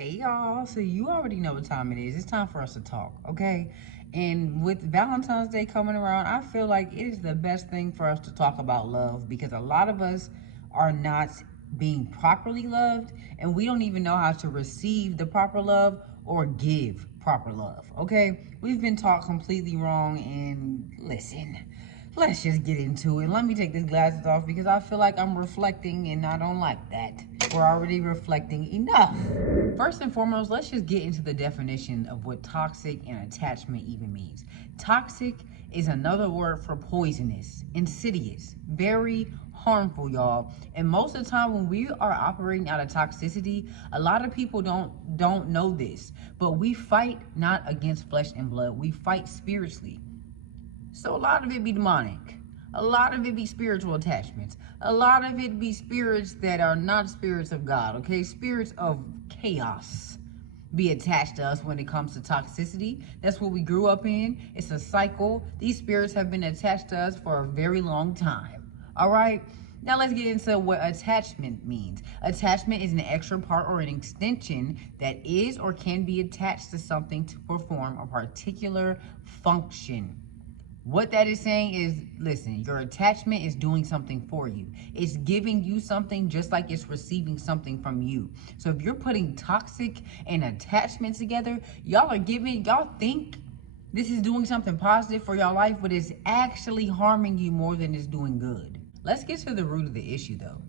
Hey y'all, so you already know what time it is. It's time for us to talk, okay? And with Valentine's Day coming around, I feel like it is the best thing for us to talk about love because a lot of us are not being properly loved and we don't even know how to receive the proper love or give proper love, okay? We've been taught completely wrong, and listen, let's just get into it. Let me take these glasses off because I feel like I'm reflecting and I don't like that. We're already reflecting enough. First and foremost, let's just get into the definition of what toxic and attachment even means. Toxic is another word for poisonous, insidious, very harmful, y'all. And most of the time when we are operating out of toxicity, a lot of people don't know this, but we fight not against flesh and blood. We fight spiritually. So a lot of it be demonic. A lot of it be spiritual attachments. A lot of it be spirits that are not spirits of God, okay? Spirits of chaos be attached to us when it comes to toxicity. That's what we grew up in. It's a cycle. These spirits have been attached to us for a very long time. All right? Now let's get into what attachment means. Attachment is an extra part or an extension that is or can be attached to something to perform a particular function. What that is saying is, listen, your attachment is doing something for you. It's giving you something just like it's receiving something from you. So if you're putting toxic and attachment together, y'all think this is doing something positive for your life, but it's actually harming you more than it's doing good. Let's get to the root of the issue though.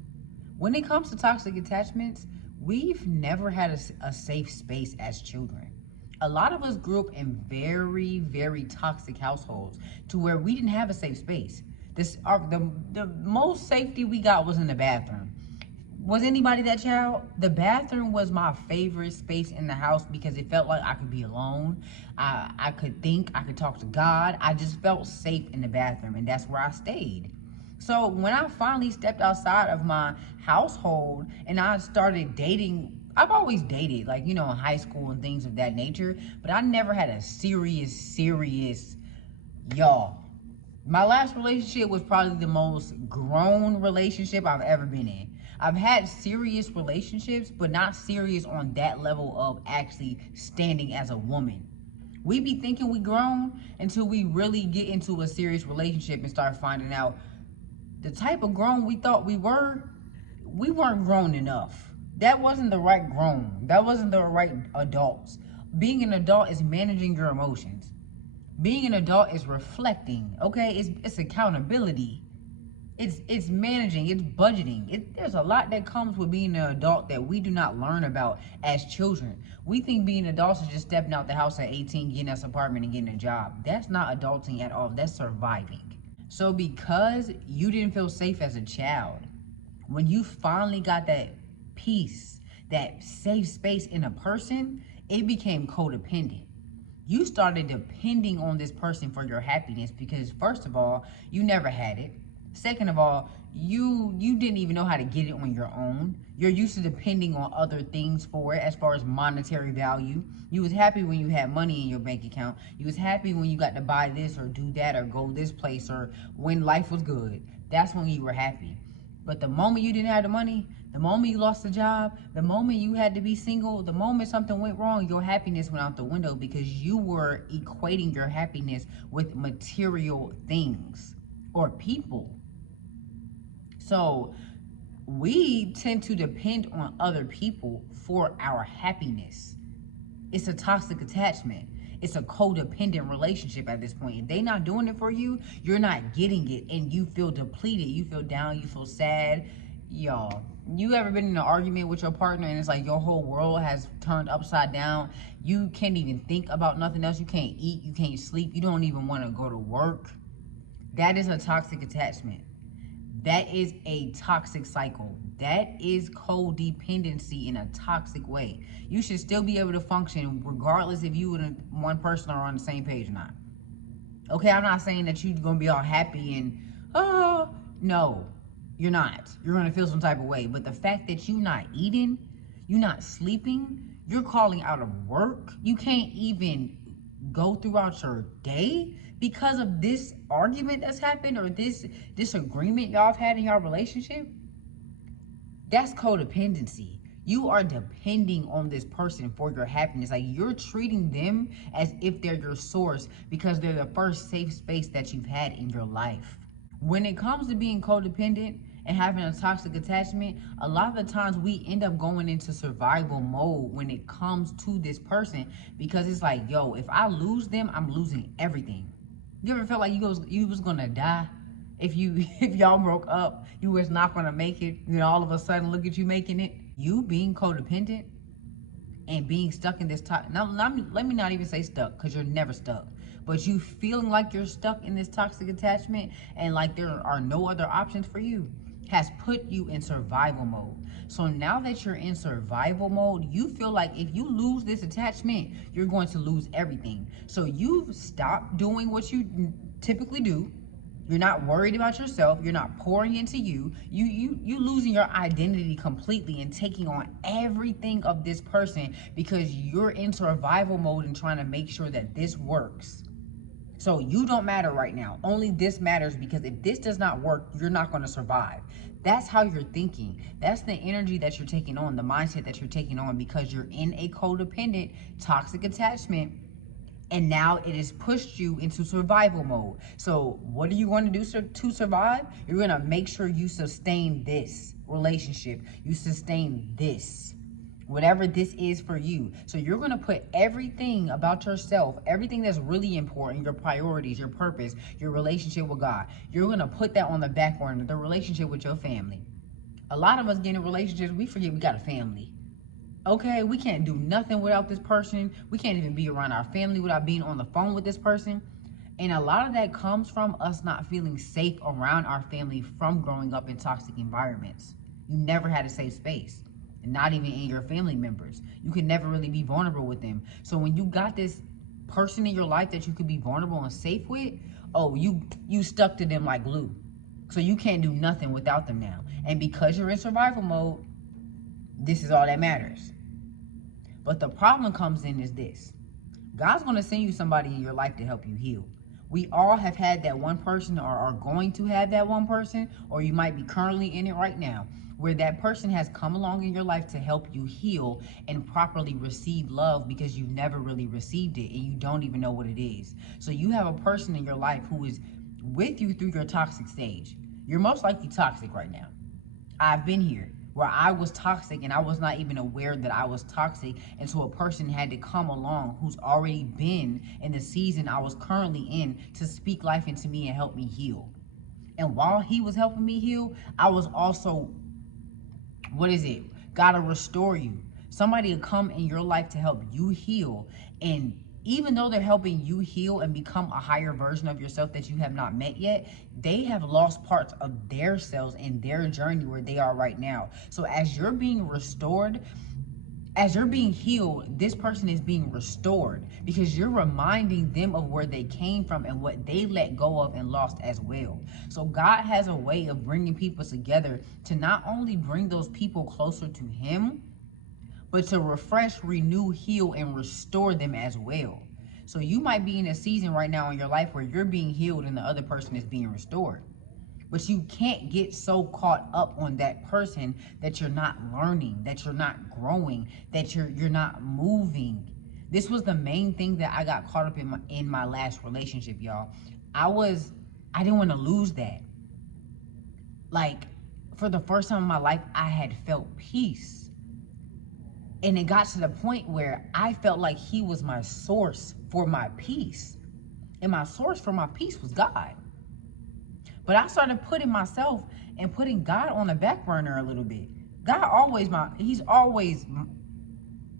When it comes to toxic attachments, we've never had a safe space as children. A lot of us grew up in very, very toxic households to where we didn't have a safe space. The most safety we got was in the bathroom. Was anybody that child? The bathroom was my favorite space in the house because it felt like I could be alone. I could think, I could talk to God. I just felt safe in the bathroom, and that's where I stayed. So when I finally stepped outside of my household and I started dating, I've always dated, like, in high school and things of that nature, but I never had a serious, y'all. My last relationship was probably the most grown relationship I've ever been in. I've had serious relationships, but not serious on that level of actually standing as a woman. We be thinking we grown until we really get into a serious relationship and start finding out the type of grown we thought we weren't grown enough. That wasn't the right grown. That wasn't the right adults. Being an adult is managing your emotions. Being an adult is reflecting, okay? It's accountability. It's managing, it's budgeting. There's a lot that comes with being an adult that we do not learn about as children. We think being adults is just stepping out the house at 18, getting us an apartment and getting a job. That's not adulting at all. That's surviving. So because you didn't feel safe as a child, when you finally got that peace, that safe space in a person, it became codependent. You started depending on this person for your happiness because first of all, you never had it. Second of all, you didn't even know how to get it on your own. You're used to depending on other things for it as far as monetary value. You was happy when you had money in your bank account. You was happy when you got to buy this or do that or go this place or when life was good. That's when you were happy. But the moment you didn't have the money, the moment you lost the job, the moment you had to be single, the moment something went wrong, your happiness went out the window because you were equating your happiness with material things or people. So we tend to depend on other people for our happiness. It's a toxic attachment. It's a codependent relationship at this point. If they're not doing it for you, you're not getting it and you feel depleted. You feel down, you feel sad. Y'all, you ever been in an argument with your partner and it's like your whole world has turned upside down? You can't even think about nothing else. You can't eat, you can't sleep, you don't even want to go to work. That is a toxic attachment. That is a toxic cycle. That is codependency in a toxic way. You should still be able to function regardless if you and one person are on the same page or not. Okay, I'm not saying that you're going to be all happy and, oh, no, you're not. You're going to feel some type of way. But the fact that you're not eating, you're not sleeping, you're calling out of work, you can't even go throughout your day because of this argument that's happened or this disagreement y'all have had in your relationship, that's codependency. You are depending on this person for your happiness. Like, you're treating them as if they're your source because they're the first safe space that you've had in your life. When it comes to being codependent and having a toxic attachment, a lot of the times we end up going into survival mode when it comes to this person, because it's like, yo, if I lose them, I'm losing everything. You ever felt like you was gonna die if you if y'all broke up? You was not gonna make it. Then all of a sudden, look at you making it. You being codependent and being stuck in this now let me not even say stuck, because you're never stuck, but you feeling like you're stuck in this toxic attachment and like there are no other options for you, has put you in survival mode. So now that you're in survival mode, you feel like if you lose this attachment, you're going to lose everything. So you've stopped doing what you typically do. You're not worried about yourself. You're not pouring into you. You losing your identity completely and taking on everything of this person because you're in survival mode and trying to make sure that this works. So you don't matter right now. Only this matters, because if this does not work, you're not going to survive. That's how you're thinking. That's the energy that you're taking on, the mindset that you're taking on, because you're in a codependent, toxic attachment. And now it has pushed you into survival mode. So what are you going to do to survive? You're going to make sure you sustain this relationship. You sustain this, whatever this is for you. So you're going to put everything about yourself, everything that's really important, your priorities, your purpose, your relationship with God, you're going to put that on the back burner, the relationship with your family. A lot of us get in relationships, we forget we got a family. Okay, we can't do nothing without this person. We can't even be around our family without being on the phone with this person. And a lot of that comes from us not feeling safe around our family from growing up in toxic environments. You never had a safe space, not even in your family members. You can never really be vulnerable with them. So when you got this person in your life that you could be vulnerable and safe with, oh, you stuck to them like glue. So you can't do nothing without them now. And because you're in survival mode, this is all that matters. But the problem comes in is this. God's going to send you somebody in your life to help you heal. We all have had that one person, or are going to have that one person, or you might be currently in it right now, where that person has come along in your life to help you heal and properly receive love, because you've never really received it and you don't even know what it is. So you have a person in your life who is with you through your toxic stage. You're most likely toxic right now. I've been here where I was toxic and I was not even aware that I was toxic until a person had to come along who's already been in the season I was currently in to speak life into me and help me heal. And while he was helping me heal, I was also, gotta restore you. Somebody will come in your life to help you heal, and even though they're helping you heal and become a higher version of yourself that you have not met yet, they have lost parts of their selves in their journey where they are right now. So as you're being restored, as you're being healed, this person is being restored, because you're reminding them of where they came from and what they let go of and lost as well. So God has a way of bringing people together to not only bring those people closer to him, but to refresh, renew, heal, and restore them as well. So you might be in a season right now in your life where you're being healed and the other person is being restored. But you can't get so caught up on that person that you're not learning, that you're not growing, that you're not moving. This was the main thing that I got caught up in my last relationship, y'all. I didn't want to lose that. Like, for the first time in my life, I had felt peace. And it got to the point where I felt like he was my source for my peace. And my source for my peace was God. But I started putting myself and putting God on the back burner a little bit. He's always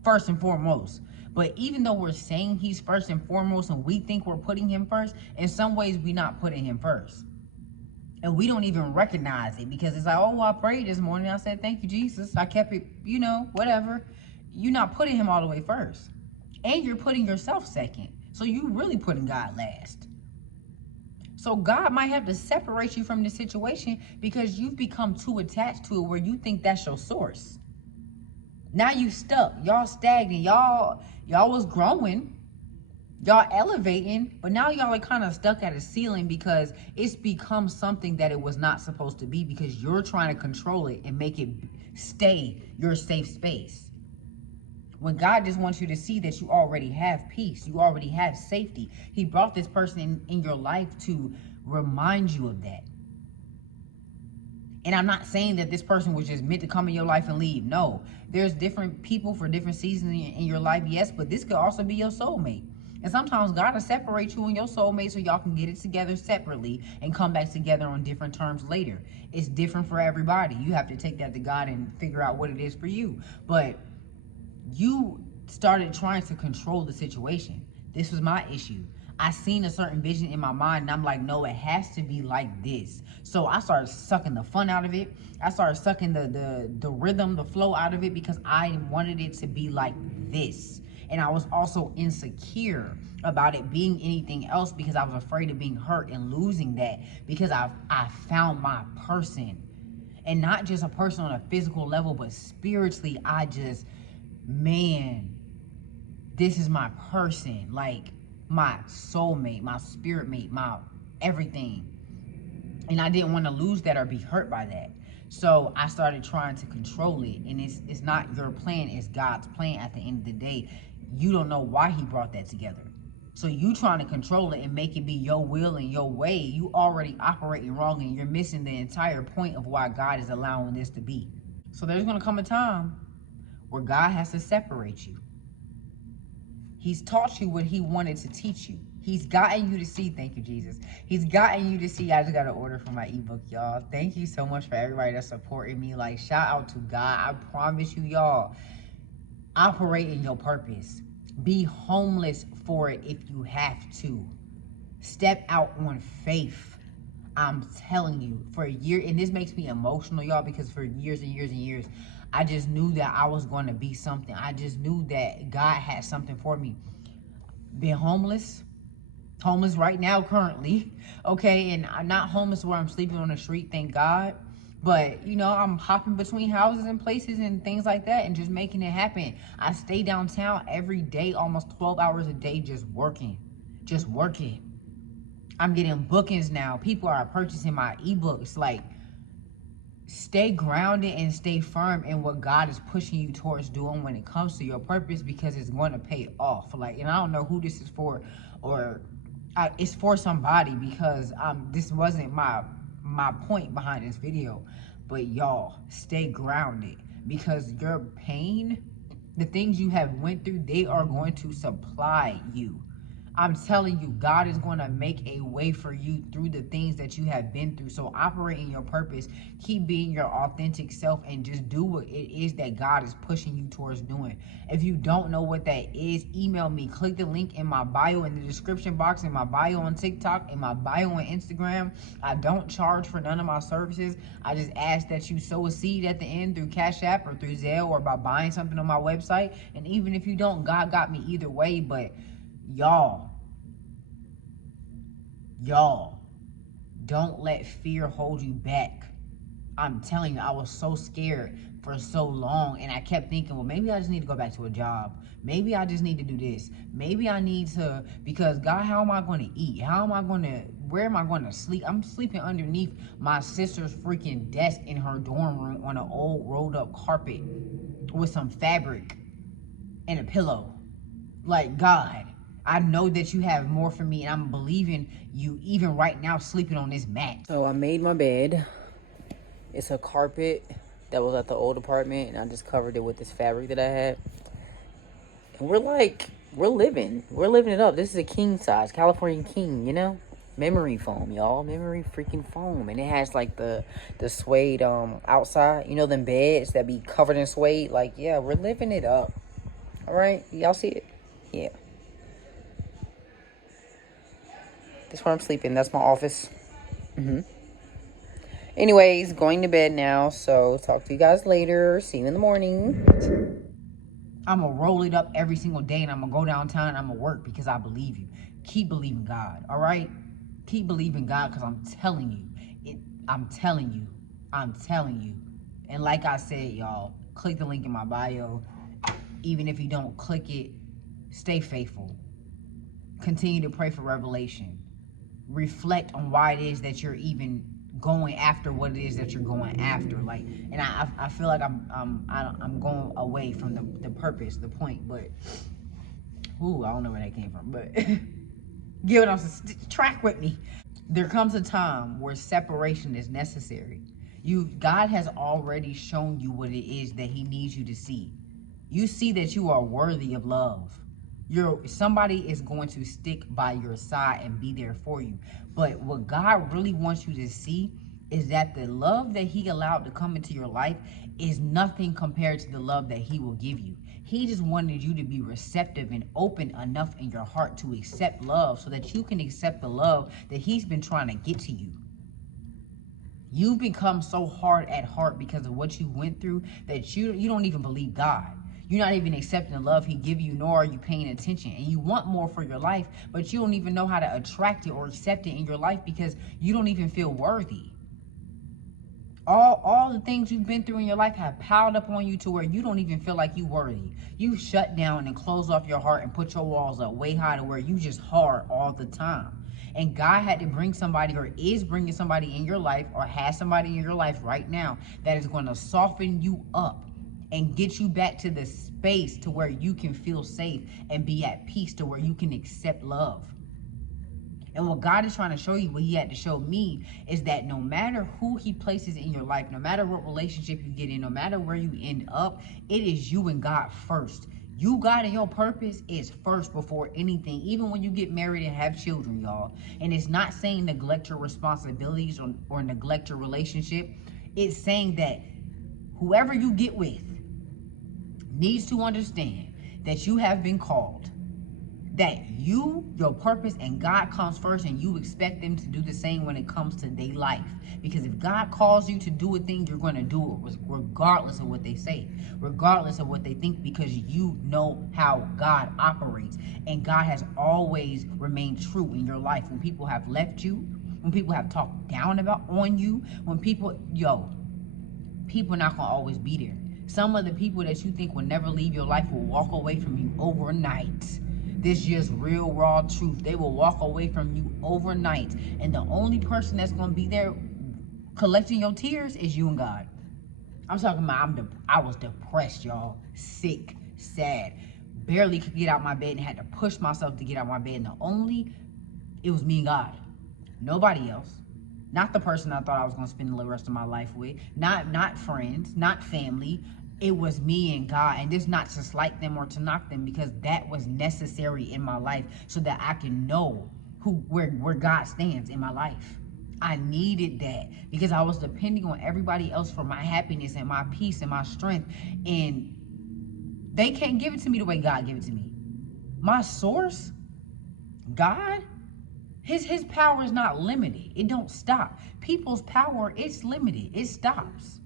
first and foremost. But even though we're saying he's first and foremost and we think we're putting him first, in some ways we're not putting him first. And we don't even recognize it, because it's like, oh, I prayed this morning. I said, thank you, Jesus. I kept it, whatever. You're not putting him all the way first. And you're putting yourself second. So you're really putting God last. So God might have to separate you from the situation because you've become too attached to it where you think that's your source. Now you stuck. Y'all stagnant. Y'all was growing. Y'all elevating, but now y'all are kind of stuck at a ceiling because it's become something that it was not supposed to be, because you're trying to control it and make it stay your safe space. When God just wants you to see that you already have peace, you already have safety. He brought this person in your life to remind you of that. And I'm not saying that this person was just meant to come in your life and leave. No, there's different people for different seasons in your life, yes, but this could also be your soulmate. And sometimes God will separate you and your soulmate so y'all can get it together separately and come back together on different terms later. It's different for everybody. You have to take that to God and figure out what it is for you. But you started trying to control the situation. This was my issue. I seen a certain vision in my mind and I'm like, no, it has to be like this. So I started sucking the fun out of it. I started sucking the rhythm, the flow out of it, because I wanted it to be like this. And I was also insecure about it being anything else because I was afraid of being hurt and losing that, because I found my person. And not just a person on a physical level, but spiritually, I just, man, this is my person, like my soulmate, my spirit mate, my everything. And I didn't want to lose that or be hurt by that. So I started trying to control it. And it's not your plan, it's God's plan at the end of the day. You don't know why he brought that together. So you trying to control it and make it be your will and your way. You already operating wrong, and you're missing the entire point of why God is allowing this to be. So there's going to come a time where God has to separate you. He's taught you what he wanted to teach you. He's gotten you to see, thank you, Jesus. He's gotten you to see. I just got an order for my ebook, y'all. Thank you so much for everybody that's supporting me. Like, shout out to God. I promise you, y'all, operate in your purpose. Be homeless for it if you have to. Step out on faith. I'm telling you, for a year, and this makes me emotional, y'all, because for years and years and years, I just knew that I was going to be something. I just knew that God had something for me. Being homeless right now currently, okay, and I'm not homeless where I'm sleeping on the street, thank God, but you know, I'm hopping between houses and places and things like that and just making it happen. I stay downtown every day, almost 12 hours a day, just working. I'm getting bookings now. People are purchasing my ebooks. Like, stay grounded and stay firm in what God is pushing you towards doing when it comes to your purpose, because it's going to pay off. Like, and I don't know who this is for, or it's for somebody, because this wasn't my point behind this video. But y'all, stay grounded, because your pain, the things you have went through, they are going to supply you. I'm telling you, God is going to make a way for you through the things that you have been through. So operate in your purpose. Keep being your authentic self and just do what it is that God is pushing you towards doing. If you don't know what that is, email me. Click the link in my bio, in the description box, in my bio on TikTok, in my bio on Instagram. I don't charge for none of my services. I just ask that you sow a seed at the end through Cash App or through Zelle or by buying something on my website. And even if you don't, God got me either way. But y'all, don't let fear hold you back. I'm telling you, I was so scared for so long, and I kept thinking, well, maybe I just need to go back to a job. Maybe I just need to do this. Maybe I need to, because God, how am I going to eat? Where am I going to sleep? I'm sleeping underneath my sister's freaking desk in her dorm room on an old rolled up carpet with some fabric and a pillow. Like, God, I know that you have more for me, and I'm believing you even right now sleeping on this mat. So I made my bed. It's a carpet that was at the old apartment, and I just covered it with this fabric that I had. And we're living it up. This is a king size, California king, you know? Memory foam, y'all. Memory freaking foam. And it has like the suede outside, you know, them beds that be covered in suede. Like, yeah, we're living it up. All right, y'all see it? Yeah. That's where I'm sleeping. That's my office. Anyways, going to bed now. So talk to you guys later. See you in the morning. I'm going to roll it up every single day, and I'm going to go downtown and I'm going to work, because I believe you. Keep believing God, all right? Keep believing God, because I'm telling you. I'm telling you. And like I said, y'all, click the link in my bio. Even if you don't click it, stay faithful. Continue to pray for revelation. Reflect on why it is that you're even going after what it is that you're going after. Like, and I feel like I'm going away from the purpose, the point, but ooh, I don't know where that came from, but give it on track with me. There comes a time where separation is necessary. God has already shown you what it is that he needs you to see. You see that you are worthy of love. Somebody is going to stick by your side and be there for you. But what God really wants you to see is that the love that he allowed to come into your life is nothing compared to the love that he will give you. He just wanted you to be receptive and open enough in your heart to accept love so that you can accept the love that he's been trying to get to you. You've become so hard at heart because of what you went through that you don't even believe God. You're not even accepting the love he give you, nor are you paying attention. And you want more for your life, but you don't even know how to attract it or accept it in your life because you don't even feel worthy. All the things you've been through in your life have piled up on you to where you don't even feel like you worthy. You shut down and close off your heart and put your walls up way high to where you just hard all the time. And God had to bring somebody, or is bringing somebody in your life, or has somebody in your life right now that is going to soften you up and get you back to the space to where you can feel safe and be at peace, to where you can accept love. And what God is trying to show you, what he had to show me, is that no matter who he places in your life, no matter what relationship you get in, no matter where you end up, it is you and God first. You, God, and your purpose is first before anything, even when you get married and have children, y'all. And it's not saying neglect your responsibilities or neglect your relationship. It's saying that whoever you get with needs to understand that you have been called, that your purpose and God comes first, and you expect them to do the same when it comes to their life. Because if God calls you to do a thing, you're going to do it regardless of what they say, regardless of what they think, because you know how God operates. And God has always remained true in your life. When people have left you, when people have talked down about on you, when people not gonna always be there. Some of the people that you think will never leave your life will walk away from you overnight. This just real raw truth. They will walk away from you overnight. And the only person that's gonna be there collecting your tears is you and God. I'm talking about I was depressed, y'all. Sick, sad. Barely could get out my bed and had to push myself to get out my bed. And it was me and God. Nobody else. Not the person I thought I was going to spend the rest of my life with. Not friends, not family. It was me and God. And this not to slight them or to knock them, because that was necessary in my life so that I can know where God stands in my life. I needed that because I was depending on everybody else for my happiness and my peace and my strength. And they can't give it to me the way God gave it to me. My source, God, his power is not limited. It don't stop. People's power, it's limited. It stops.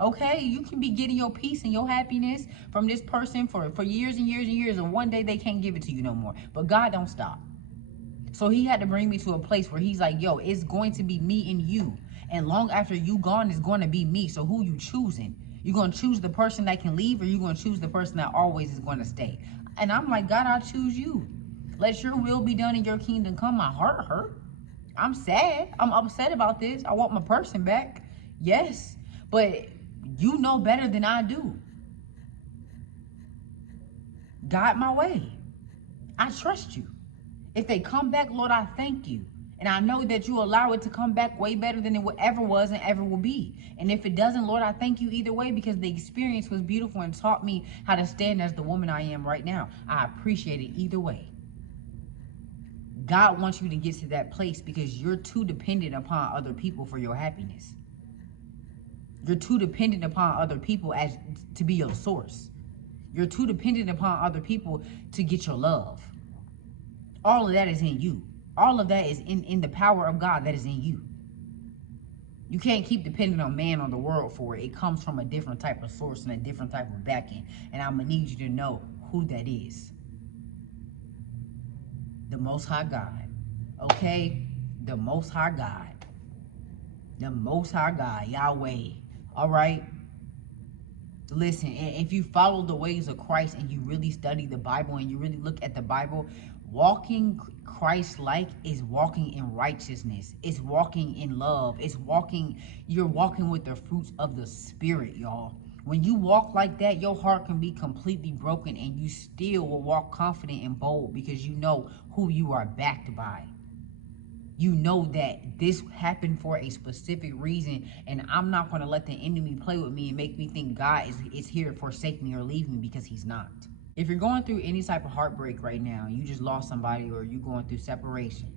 Okay? You can be getting your peace and your happiness from this person for years and years and years, and one day they can't give it to you no more. But God don't stop. So he had to bring me to a place where he's like, yo, it's going to be me and you. And long after you gone, it's going to be me. So who you choosing? You going to choose the person that can leave, or you going to choose the person that always is going to stay? And I'm like, God, I choose you. Let your will be done in your kingdom come. My heart hurt. I'm sad. I'm upset about this. I want my person back. Yes. But you know better than I do. Guide my way. I trust you. If they come back, Lord, I thank you. And I know that you allow it to come back way better than it ever was and ever will be. And if it doesn't, Lord, I thank you either way, because the experience was beautiful and taught me how to stand as the woman I am right now. I appreciate it either way. God wants you to get to that place because you're too dependent upon other people for your happiness. You're too dependent upon other people to be your source. You're too dependent upon other people to get your love. All of that is in you. All of that is in the power of God that is in you. You can't keep depending on man or the world for it. It comes from a different type of source and a different type of backing. And I'm going to need you to know who that is. The Most High God. Okay? The Most High God. The Most High God. Yahweh. All right? Listen, if you follow the ways of Christ and you really study the Bible and you really look at the Bible, walking Christ-like is walking in righteousness. It's walking in love. You're walking with the fruits of the Spirit, y'all. When you walk like that, your heart can be completely broken and you still will walk confident and bold because you know who you are backed by. You know that this happened for a specific reason, and I'm not going to let the enemy play with me and make me think God is here to forsake me or leave me, because he's not. If you're going through any type of heartbreak right now, you just lost somebody or you're going through separation,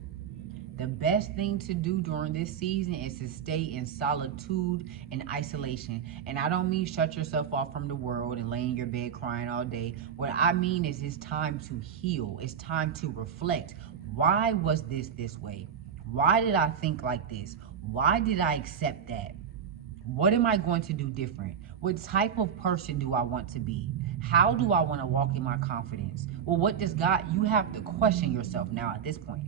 the best thing to do during this season is to stay in solitude and isolation. And I don't mean shut yourself off from the world and lay in your bed crying all day. What I mean is it's time to heal. It's time to reflect. Why was this way? Why did I think like this? Why did I accept that? What am I going to do different? What type of person do I want to be? How do I want to walk in my confidence? Well, what does God, you have to question yourself now at this point.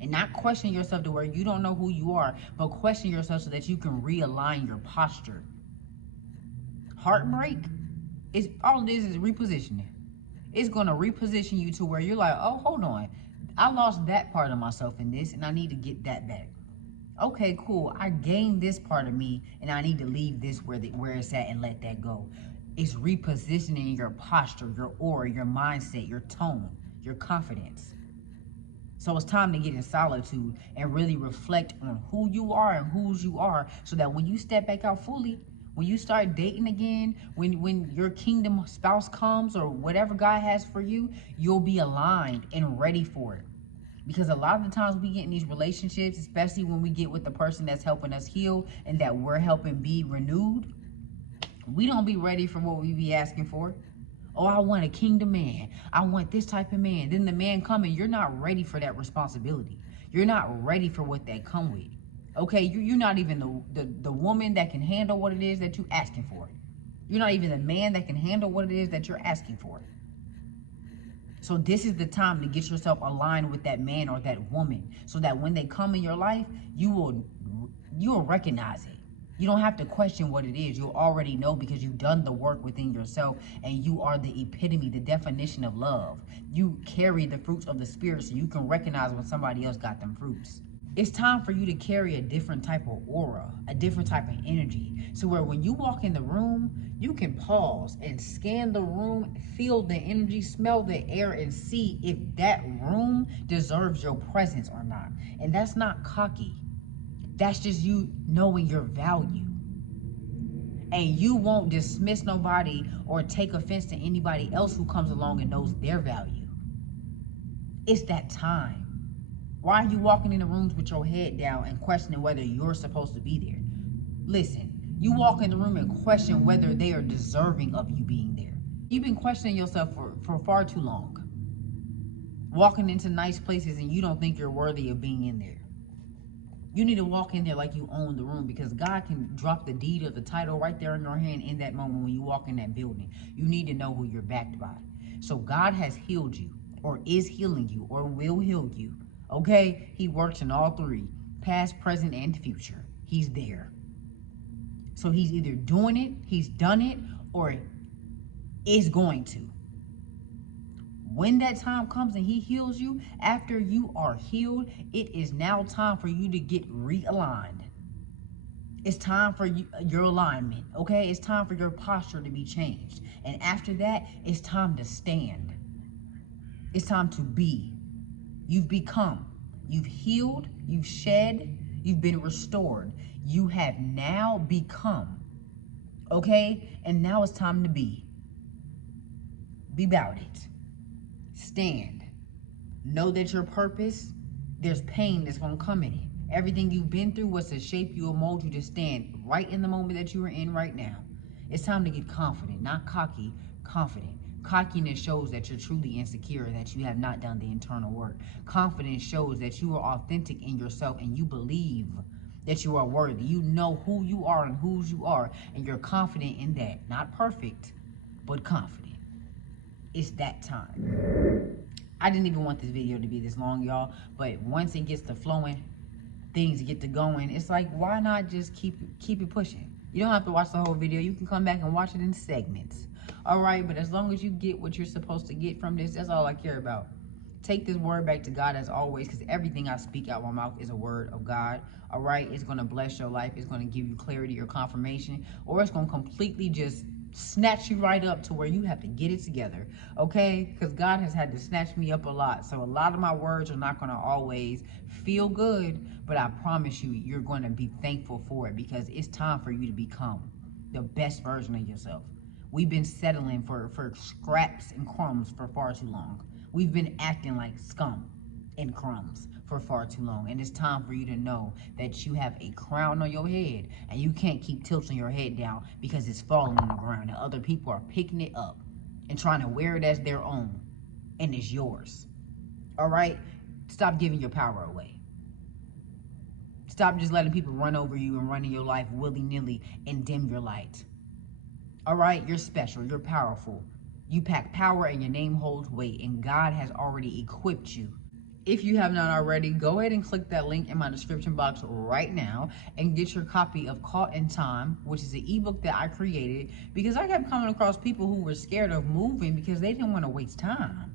And not question yourself to where you don't know who you are, but question yourself so that you can realign your posture. Heartbreak is all it is repositioning. It's going to reposition you to where you're like, oh, hold on. I lost that part of myself in this and I need to get that back. Okay, cool. I gained this part of me and I need to leave this where it's at and let that go. It's repositioning your posture, your aura, your mindset, your tone, your confidence. So it's time to get in solitude and really reflect on who you are and whose you are, so that when you step back out fully, when you start dating again, when your kingdom spouse comes or whatever God has for you, you'll be aligned and ready for it. Because a lot of the times we get in these relationships, especially when we get with the person that's helping us heal and that we're helping be renewed, we don't be ready for what we be asking for. Oh, I want a kingdom man. I want this type of man. Then the man coming, you're not ready for that responsibility. You're not ready for what that come with. Okay, you're not even the woman that can handle what it is that you're asking for. You're not even the man that can handle what it is that you're asking for. So this is the time to get yourself aligned with that man or that woman, so that when they come in your life, you'll recognize it. You don't have to question what it is. You'll already know because you've done the work within yourself, and you are the epitome, the definition of love. You carry the fruits of the Spirit, so you can recognize when somebody else got them fruits. It's time for you to carry a different type of aura, a different type of energy. So where when you walk in the room, you can pause and scan the room, feel the energy, smell the air, and see if that room deserves your presence or not. And that's not cocky. That's just you knowing your value. And you won't dismiss nobody or take offense to anybody else who comes along and knows their value. It's that time. Why are you walking in the rooms with your head down and questioning whether you're supposed to be there? Listen, you walk in the room and question whether they are deserving of you being there. You've been questioning yourself for far too long. Walking into nice places and you don't think you're worthy of being in there. You need to walk in there like you own the room, because God can drop the deed or the title right there in your hand in that moment when you walk in that building. You need to know who you're backed by. So God has healed you, or is healing you, or will heal you. Okay? He works in all three, past, present, and future. He's there. So he's either doing it, he's done it, or is going to. When that time comes and he heals you, after you are healed, it is now time for you to get realigned. It's time for your alignment, okay? It's time for your posture to be changed. And after that, it's time to stand. It's time to be. You've become. You've healed. You've shed. You've been restored. You have now become, okay? And now it's time to be. Be about it. Stand. Know that your purpose, there's pain that's going to come in it. Everything you've been through was to shape you and mold you to stand right in the moment that you are in right now. It's time to get confident, not cocky, confident. Cockiness shows that you're truly insecure and that you have not done the internal work. Confidence shows that you are authentic in yourself and you believe that you are worthy. You know who you are and whose you are, and you're confident in that. Not perfect, but confident. It's that time. I didn't even want this video to be this long, y'all, but once it gets to flowing, things get to going, it's like, why not just keep it pushing? You don't have to watch the whole video. You can come back and watch it in segments. All right, but as long as you get what you're supposed to get from this, that's all I care about. Take this word back to God as always, because everything I speak out my mouth is a word of God. All right, it's going to bless your life. It's going to give you clarity or confirmation, or it's going to completely just snatch you right up to where you have to get it together. Okay, because God has had to snatch me up a lot, so a lot of my words are not going to always feel good, but I promise you, you're going to be thankful for it, because it's time for you to become the best version of yourself. We've been settling for scraps and crumbs for far too long. We've been acting like scum and crumbs for far too long. And it's time for you to know that you have a crown on your head, and you can't keep tilting your head down because it's falling on the ground and other people are picking it up and trying to wear it as their own, and it's yours. All right? Stop giving your power away. Stop just letting people run over you and running your life willy-nilly and dim your light. All right, you're special, you're powerful. You pack power and your name holds weight, and God has already equipped you. If you have not already, go ahead and click that link in my description box right now and get your copy of Caught in Time, which is an ebook that I created because I kept coming across people who were scared of moving because they didn't want to waste time.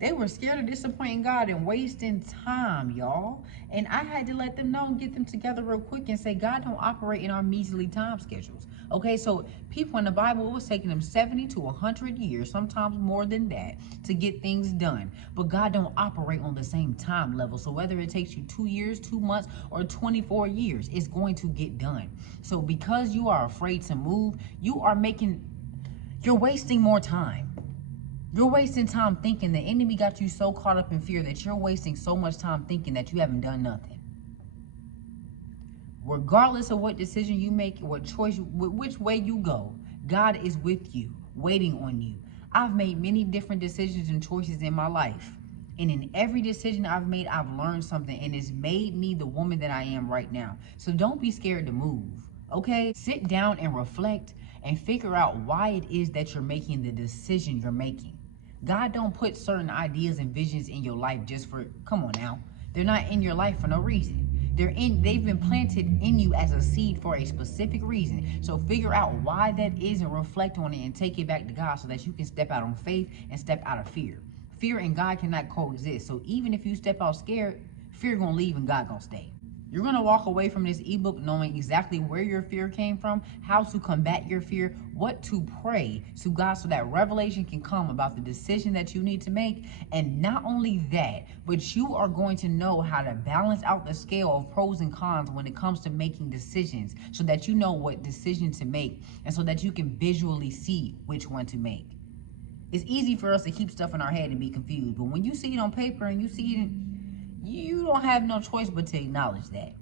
They were scared of disappointing God and wasting time, y'all. And I had to let them know and get them together real quick and say, God don't operate in our measly time schedules. Okay, so people in the Bible, it was taking them 70 to 100 years, sometimes more than that, to get things done. But God don't operate on the same time level. So whether it takes you 2 years, 2 months, or 24 years, it's going to get done. So because you are afraid to move, you're wasting more time. You're wasting time thinking. The enemy got you so caught up in fear that you're wasting so much time thinking that you haven't done nothing. Regardless of what decision you make, what choice, which way you go, God is with you, waiting on you. I've made many different decisions and choices in my life. And in every decision I've made, I've learned something, and it's made me the woman that I am right now. So don't be scared to move, okay? Sit down and reflect and figure out why it is that you're making the decision you're making. God don't put certain ideas and visions in your life just for, come on now. They're not in your life for no reason. They've been planted in you as a seed for a specific reason. So figure out why that is and reflect on it and take it back to God so that you can step out on faith and step out of fear. Fear and God cannot coexist. So even if you step out scared, fear gonna leave and God gonna stay. You're going to walk away from this ebook knowing exactly where your fear came from, how to combat your fear, what to pray to God so that revelation can come about the decision that you need to make. And not only that, but you are going to know how to balance out the scale of pros and cons when it comes to making decisions so that you know what decision to make and so that you can visually see which one to make. It's easy for us to keep stuff in our head and be confused, but when you see it on paper and you see it, you don't have no choice but to acknowledge that.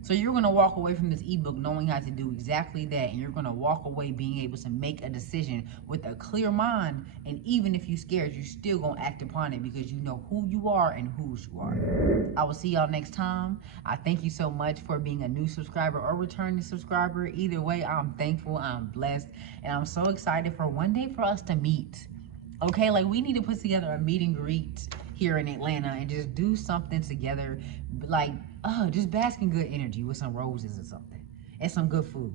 So you're going to walk away from this ebook knowing how to do exactly that, and you're going to walk away being able to make a decision with a clear mind. And even if you're scared, you're still going to act upon it because you know who you are and whose you are. I will see y'all next time. I thank you so much for being a new subscriber or returning subscriber. Either way, I'm thankful, I'm blessed, and I'm so excited for one day for us to meet. Okay, like we need to put together a meet and greet here in Atlanta and just do something together, like just bask in good energy with some roses or something and some good food.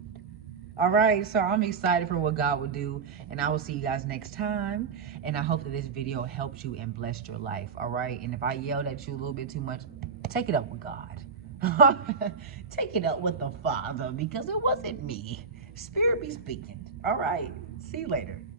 All right, so I'm excited for what God will do, and I will see you guys next time. And I hope that this video helped you and blessed your life. All right, and if I yelled at you a little bit too much, take it up with God. Take it up with the Father, because it wasn't me. Spirit be speaking. All right, see you later.